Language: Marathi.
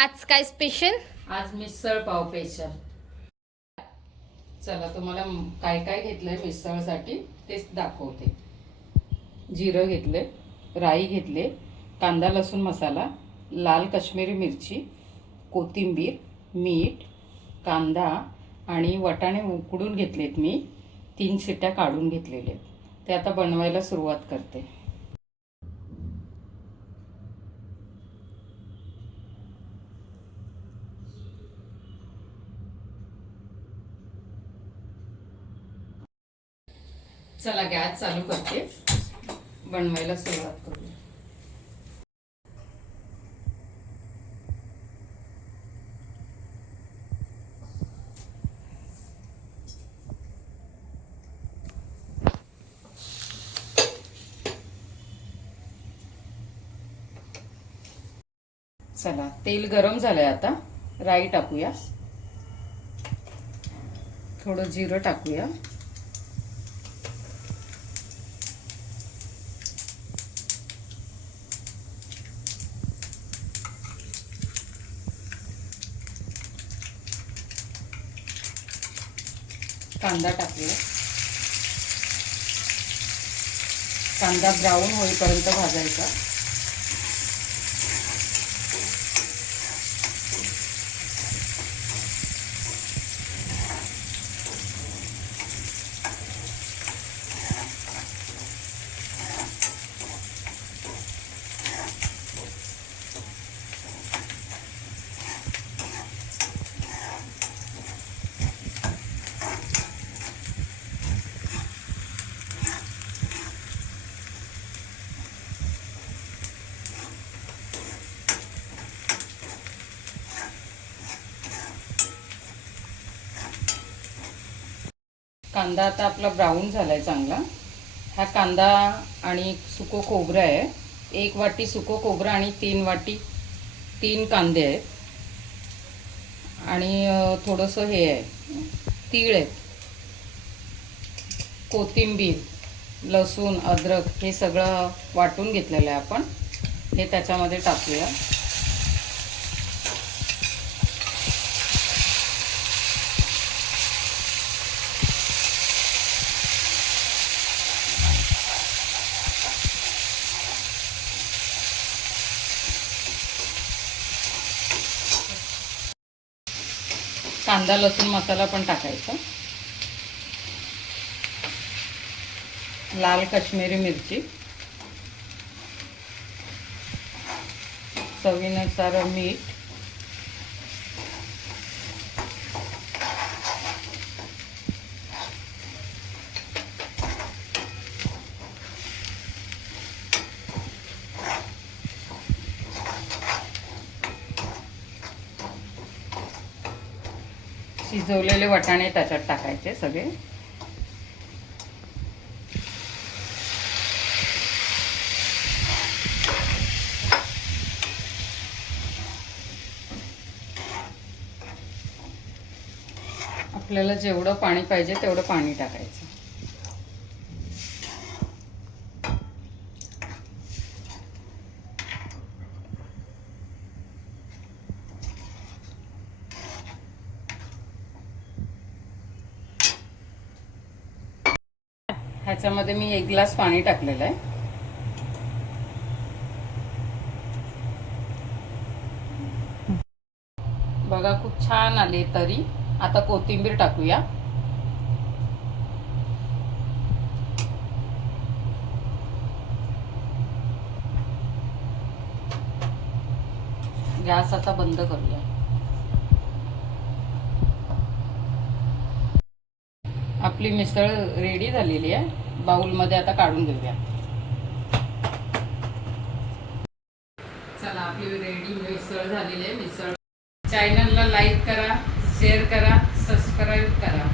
आज काय स्पेशल? आज मिसळ पाव स्पेशल. चला तुम्हाला काय काय घेतलंय मिसळसाठी तेच दाखवते. जिरं घेतले, राई घेतले, कांदा लसूण मसाला, लाल काश्मीरी मिरची, कोथिंबीर, मीठ, कांदा आणि वाटाणे उकडून घेतलेत मी. 3 शिट्ट्या काढून घेतलेले. ते आता बनवायला सुरुवात करते. चला गॅस चालू करते, बनवायला सुरुवात करूया. चला तेल गरम झालंय. आता राई टाकूया, थोडं जिरं टाकूया, कांदा टाकूया. कांदा ब्राऊन होईपर्यंत भाजायचा. कांदा आता आपला ब्राऊन झालाय चांगला. हा कांदा आणि सुको खोबरं आहे. 1 वाटी सुको खोबरं आणि 3 कांदे आहेत आणि थोडंसं हे आहे, तीळ आहेत, कोथिंबीर, लसूण, अद्रक हे सगळं वाटून घेतलेलं आहे आपण. हे त्याच्यामध्ये टाकूया. कांदा लसूण मसाला पण टाकायचा. लाल काश्मीरी मिरची, चवीनुसार मीठ, शिजवलेले वाटाणे त्याच्यात टाकायचे सगळे. आपल्याला जेवढं पाणी पाहिजे तेवढं पाणी टाकायचं. ह्याच्यामध्ये मी 1 ग्लास पाणी टाकलेलं आहे. बघा खूप छान आले तरी. आता कोथिंबीर टाकूया. गॅस आता बंद करूया. आपली मिसळ रेडी झालेली आहे. बाउलमध्ये आता काढून घेऊया. चला आपली रेडी मिसळ झालेली आहे. मिसळ चॅनलला लाईक करा, शेअर करा, सबस्क्राईब करा.